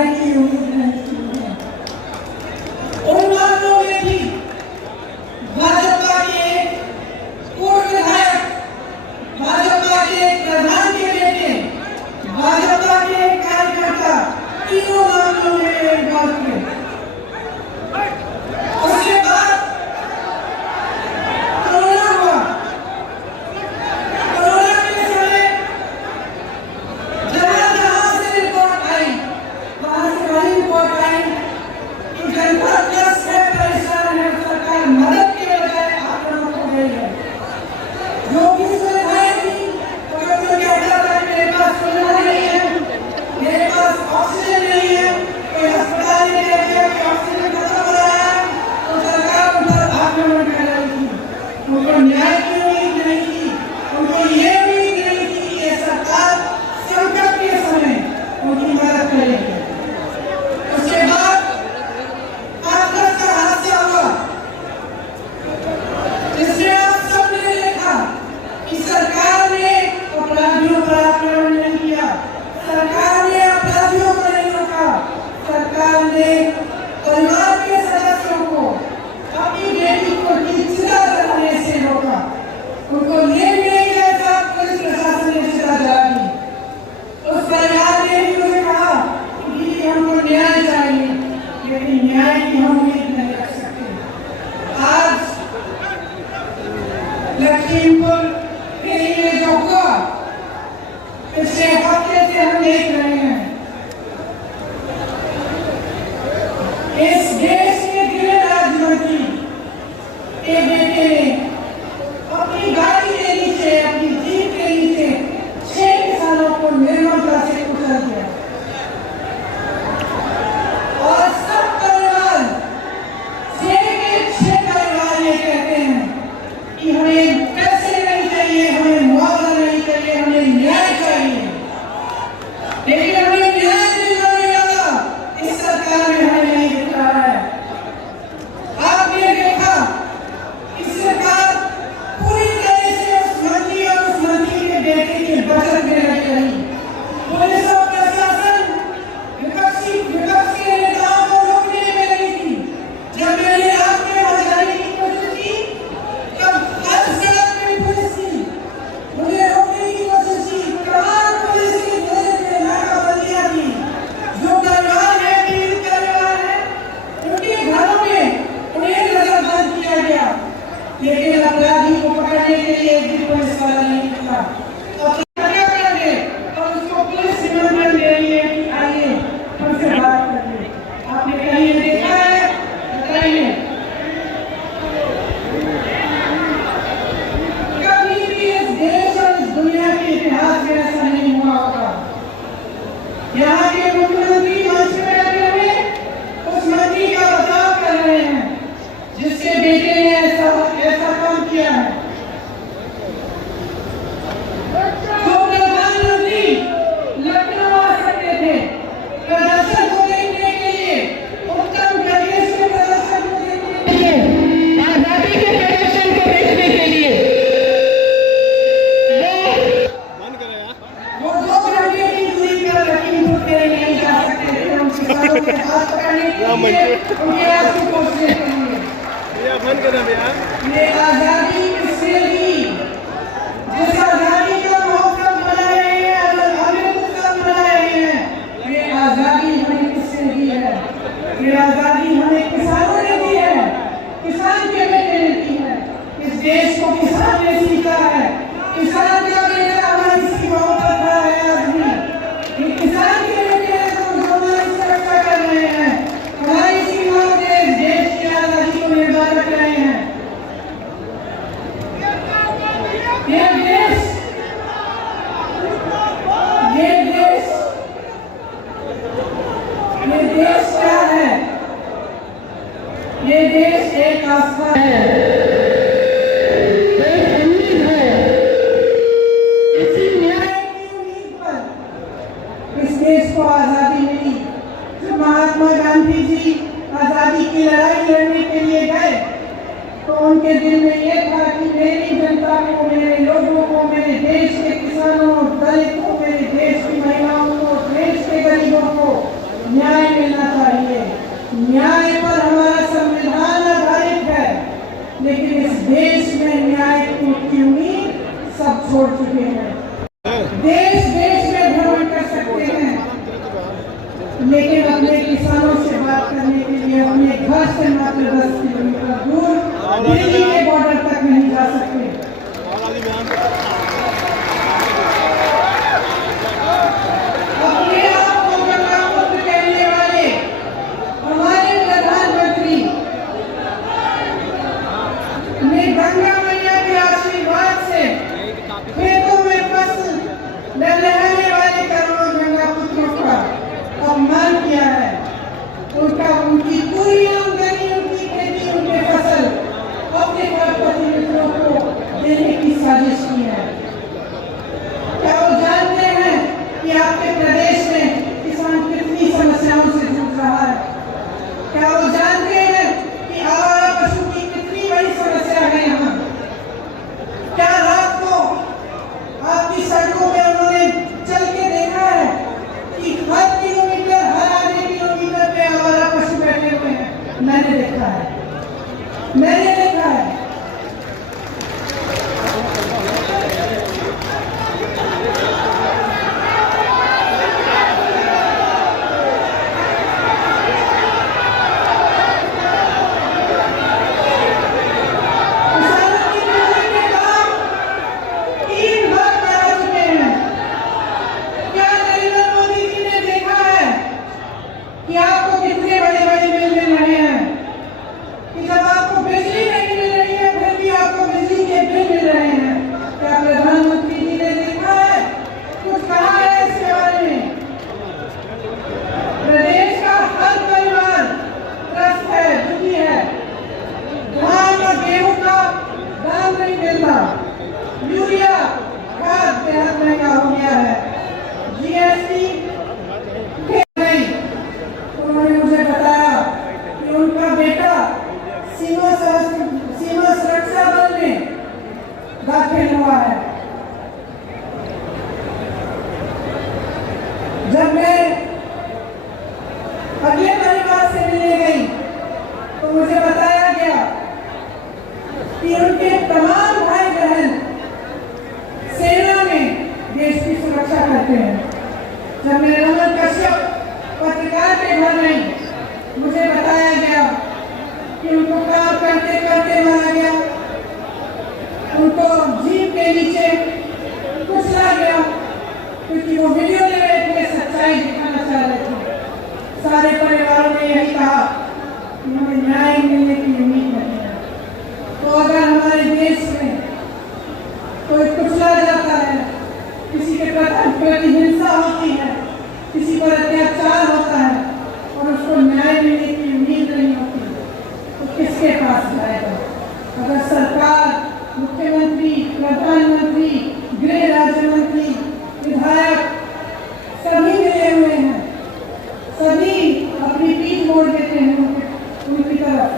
न्याय की उम्मीद नहीं की है। उन लोगों ने भी भाजपा के पूर्व विधायक, भाजपा के प्रधान के बेटे, भाजपा के कार्यकर्ता, तीनों मामलों में इन्वॉल्व थे। उसके बाद कोरोना हुआ। कोरोना के समय जहां से रिपोर्ट आई, वहां से वही रिपोर्ट आई कि जनता दस से परेशान है, सरकार मदद के बजाय आक्रमण हो गई है। जो भी सुविधाएं थी, तो कहता था कि मेरे पास सुविधा नहीं है, मेरे पास ऑक्सीजन नहीं है, कोई अस्पताल नहीं है, ऑक्सीजन खत्म हो रहा है, तो सरकार उन पर आक्रमण कर रही थी। उनको न्याय की उम्मीद नहीं थी, उनको ये उम्मीद नहीं थी कि ये सरकार संकट के समय उनकी मदद करेगी। उसके बाद हाथरस का हादसा हुआ, जिसमें आप सबने देखा कि सरकार ने अपराधियों पर आक्रमण नहीं किया, सरकार ने अपराधियों को नहीं रोका, सरकार ने परिवार के सदस्यों को अपनी बेटी को चिता जलाने से रोका। उनको ले भी नहीं गया था, पुलिस प्रशासन ने चिता जला दी। उस परिवार ने भी मुझे कहा कि हमको न्याय चाहिए, लेकिन न्याय की हम उम्मीद नहीं रख सकते। आज लखीमपुर खीरी में जो हुआ, पिछले हफ्ते से हम देख रहे हैं, इस देश के गृह राज्य मंत्री के बेटे ने अपनी गाड़ी के नीचे, अपनी जीप के नीचे 6 किसानों को निर्ममता से कुचल दिया। और सब परिवार, 6 के 6 परिवार ये कहते हैं कि हमें पैसे नहीं चाहिए, हमें मुआवजा नहीं चाहिए, हमें न्याय चाहिए। लेकिन हमें न्याय दिलाने वाला इस सरकार में हमें नहीं दिख रहा है। आपने देखा कि सरकार पूरी तरह से उस मंत्री और उस मंत्री के बेटे की बचत में लगी रही। पुलिस और प्रशासन विपक्ष के नेताओं को रोकने में लगी थी। जब मैंने आपने बचाने की कोशिश की, तब हर सड़क में पुलिस थी, मुझे रोकने की कोशिश की, तमाम पुलिस की घेरे में नाकाबंदियां थी। जो परिवार है, पीड़ित परिवार है, उनके घरों में उन्हें नजरबंद किया गया, लेकिन अपराधी को पकड़ने के लिए एक भी पुलिस वाला नहीं था। और उसको पुलिस निमंत्रण दे रही है कि आइए हमसे बात करिए। आपने कहीं देखा है? बताइए। कभी भी इस देश और इस दुनिया के इतिहास में ऐसा नहीं हुआ होगा। यहाँ के मुख्यमंत्री मंच पे बैठे हुए उस मंत्री का बचाव कर रहे हैं जिसके बेटे ने ऐसा काम किया है। जो प्रधानमंत्री लखनऊ आ सकते थे प्रदर्शन को देखने के लिए, उत्तर प्रदेश में प्रदर्शन को देखने के लिए, आजादी के प्रदर्शन को देखने के लिए, वो 2 घंटे की दूरी पर लखीमपुर के लिए नहीं जा सकते थे। उन किसानों के हाथ पकड़ने के लिए, उनके आंसू पोंछने के लिए। ये आजादी किससे ली? जिस आजादी का महोत्सव मना रहे हैं, अमृत उत्सव मना रहे हैं, ये आजादी हमें किससे दी है? ये आजादी हमें किसानों ने दी है, किसान के बेटे ने दी है। इस देश को किसान ने सीखा है, किसान का बेटा हमारी सीमाओं पर खड़ा है। आज भी ये किसान के बेटे हैं जो हमारी सुरक्षा कर रहे हैं, हमारी सीमाओं के देश की आजादी को निर्माण कर रहे हैं। ये देश क्या है? ये देश एक आस्था है, एक उम्मीद है। इसी न्याय की उम्मीद पर इस देश को आजादी मिली। जब महात्मा गांधी जी आजादी की लड़ाई लड़ने के लिए गए, तो उनके दिल में ये था कि मेरी जनता को, मेरे लोगों को, मेरे देश के किसानों, दलितों, मेरे देश की महिलाओं को, देश के गरीबों को न्याय न्याय पर हमारा संविधान आधारित है, लेकिन इस देश में न्याय की उम्मीद सब छोड़ चुके हैं। देश देश में भ्रमण कर सकते हैं, लेकिन अपने किसानों से बात करने के लिए अपने घर से मात्र 10 किलोमीटर दूर दिल्ली के बॉर्डर तक नहीं जा सकते। अपने आप को गंगा पुत्र कहने वाले हमारे प्रधानमंत्री ने गंगा मैया के आशीर्वाद से खेतों में फसल लहराने वाले करोड़ों गंगा पुत्रों का अपमान किया है। उनकी पूरी आमदनी, उनकी खेती, उनके फसल अपने प्रतिनिधियों को देने की साजिश की है। क्या वो जानते हैं कि आपके प्रदेश में किसान कितनी समस्याओं से जूझ रहा है? क्या वो जानते हैं कि आवारा पशु की कितनी बड़ी समस्या है यहाँ? क्या रात को आपकी सड़कों में उन्होंने चल के देखा है कि हर किलोमीटर, हर आधे किलोमीटर पे आवारा पशु बैठे हुए हैं? मैंने देखा है, मैंने देखा है। कि आपको कितने बड़े-बड़े बिल मिल रहे हैं, कि जब आपको बिजली नहीं मिल रही है फिर भी आपको बिजली के बिल मिल रहे हैं। क्या प्रधानमंत्री जी ने देखा है, कुछ कहा है इसके बारे में? प्रदेश का हर परिवार त्रस्त है, दुखी है। धान और गेहूं का दाम नहीं मिलता, यूरिया खाद बेहद महंगा हो गया है, जीएसटी उन्होंने मुझे बताया कि उनका बेटा सीमा सुरक्षा बल में दाखिल हुआ है। जब मैं अगले परिवार से मिलने गई तो मुझे बताया गया कि उनके तमाम भाई बहन सेना में देश की सुरक्षा करते हैं। जब मैं रमन कश्यप पत्रकार के घर में मुझे बताया गया कि उनको काम करते करते मारा गया, उनको जीप के नीचे कुचला गया, क्योंकि वो वीडियो ले रहे थे, सच्चाई दिखाना चाह रहे थे। सारे परिवारों ने यही कहा कि हमें न्याय मिलने की उम्मीद नहीं है। तो अगर हमारे देश में कोई कुचला जाता है, किसी के प्रति हिंसा होती है, किसी पर अत्याचार होता है और उसको न्याय मिलने की उम्मीद नहीं होती, तो किसके पास जाएगा? अगर सरकार, मुख्यमंत्री, प्रधानमंत्री, गृह राज्य मंत्री, विधायक सभी मिले हुए हैं, सभी अपनी पीठ मोड़ देते हैं उनकी तरफ,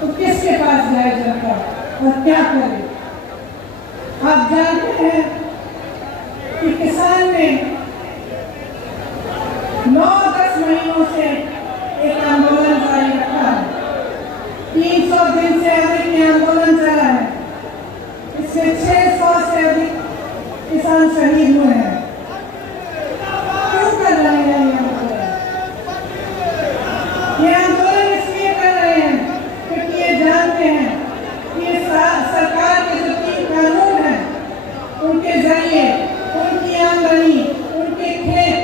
तो किसके पास जाए जनता और क्या करे? आप जानते हैं कि किसान ने 9-10 महीनों से एक आंदोलन जारी रखा है। 300 दिन से अधिक ये आंदोलन चला है। इसमें 600 से अधिक किसान शहीद हुए हैं। क्यों कर रहे हैं ये आंदोलन? इसलिए कर रहे हैं क्योंकि ये जानते हैं कि ये सरकार के जो 3 कानून हैं, उनके जरिए उनकी आमदनी, उनके खेत,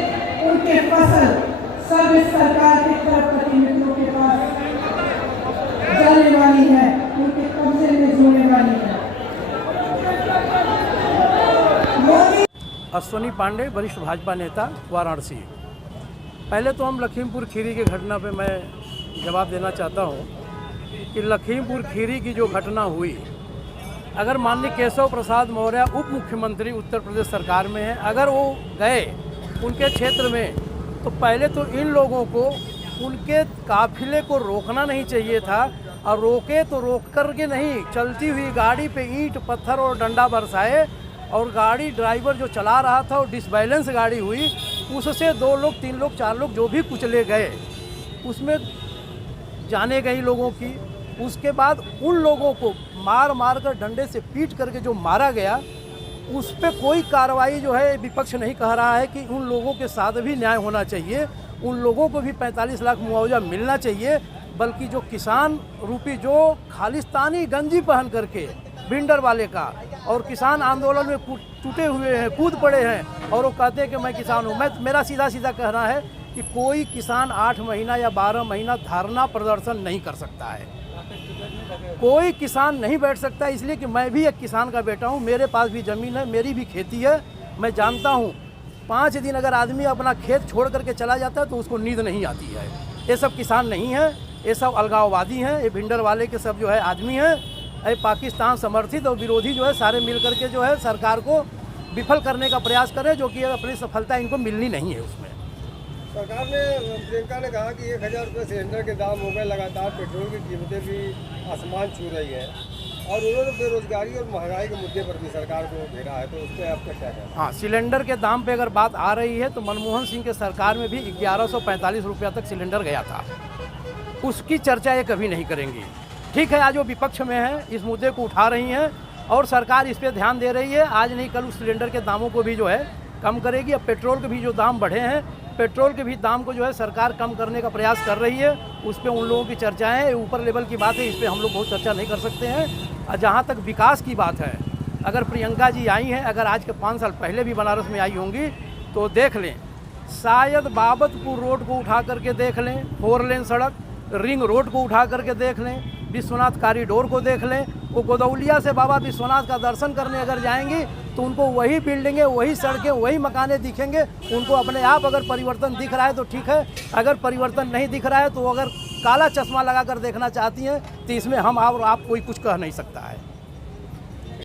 उनके फसल सब इस सरकार के तरफ प्रतिनिधियों के पास जाने वाली है, उनके कब्जे में जुड़ने वाली है। अश्वनी पांडे, वरिष्ठ भाजपा नेता, वाराणसी। पहले तो हम लखीमपुर खीरी की घटना पे मैं जवाब देना चाहता हूँ कि लखीमपुर खीरी की जो घटना हुई, अगर माननीय केशव प्रसाद मौर्य उप मुख्यमंत्री उत्तर प्रदेश सरकार में हैं, अगर वो गए उनके क्षेत्र में, तो पहले तो इन लोगों को उनके काफिले को रोकना नहीं चाहिए था, और रोके तो रोक कर के नहीं, चलती हुई गाड़ी पे ईंट पत्थर और डंडा बरसाए, और गाड़ी ड्राइवर जो चला रहा था वो डिसबैलेंस गाड़ी हुई, उससे 2 लोग 3 लोग 4 लोग जो भी कुचले गए, उसमें जाने गई लोगों की। उसके बाद उन लोगों को मार मार कर डंडे से पीट करके जो मारा गया, उस पर कोई कार्रवाई जो है विपक्ष नहीं कह रहा है कि उन लोगों के साथ भी न्याय होना चाहिए, उन लोगों को भी 45 लाख मुआवजा मिलना चाहिए। बल्कि जो किसान रूपी जो खालिस्तानी गंजी पहन करके भिंडर वाले का और किसान आंदोलन में टूटे हुए हैं, कूद पड़े हैं और वो कहते हैं कि मैं किसान हूँ। मेरा सीधा सीधा कहना है कि कोई किसान 8 महीना या 12 महीना धरना प्रदर्शन नहीं कर सकता है, कोई किसान नहीं बैठ सकता। इसलिए कि मैं भी एक किसान का बेटा हूँ, मेरे पास भी ज़मीन है, मेरी भी खेती है। मैं जानता हूँ 5 दिन अगर आदमी अपना खेत छोड़ करके चला जाता है तो उसको नींद नहीं आती है। ये सब किसान नहीं है, ये सब अलगाववादी हैं, ये भिंडर वाले के सब जो है आदमी हैं। ये पाकिस्तान समर्थित और विरोधी जो है सारे मिल करके जो है सरकार को विफल करने का प्रयास करें, जो कि अपनी सफलता इनको मिलनी नहीं है। उसमें सरकार ने, प्रियंका ने कहा कि 1000 रुपये सिलेंडर के दाम हो गए, लगातार पेट्रोल की कीमतें भी आसमान छू रही है और उन्होंने बेरोजगारी और महंगाई के मुद्दे पर भी सरकार को घेरा है, तो उस पर आपका क्या कहना है? हाँ, सिलेंडर के दाम पे अगर बात आ रही है तो मनमोहन सिंह के सरकार में भी 1145 रुपया तक सिलेंडर गया था, उसकी चर्चा ये कभी नहीं करेंगी। ठीक है, आज वो विपक्ष में है, इस मुद्दे को उठा रही हैं और सरकार इस पर ध्यान दे रही है। आज नहीं कल उस सिलेंडर के दामों को भी जो है कम करेगी। अब पेट्रोल के भी जो दाम बढ़े हैं, पेट्रोल के भी दाम को जो है सरकार कम करने का प्रयास कर रही है। उस पर उन लोगों की चर्चाएँ ऊपर लेवल की बात है, इस पर हम लोग बहुत चर्चा नहीं कर सकते हैं। और जहाँ तक विकास की बात है, अगर प्रियंका जी आई हैं, अगर आज के 5 साल पहले भी बनारस में आई होंगी तो देख लें, शायद बाबतपुर रोड को उठा करके देख लें, 4 लेन सड़क, रिंग रोड को उठा करके देख लें, विश्वनाथ कॉरिडोर को देख लें। वो गोदौलिया से बाबा विश्वनाथ का दर्शन करने अगर जाएंगी तो उनको वही बिल्डिंगें, वही सड़कें, वही मकानें दिखेंगे। उनको अपने आप अगर परिवर्तन दिख रहा है तो ठीक है, अगर परिवर्तन नहीं दिख रहा है तो अगर काला चश्मा लगा कर देखना चाहती हैं तो इसमें हम और आप कोई कुछ कह नहीं सकता है।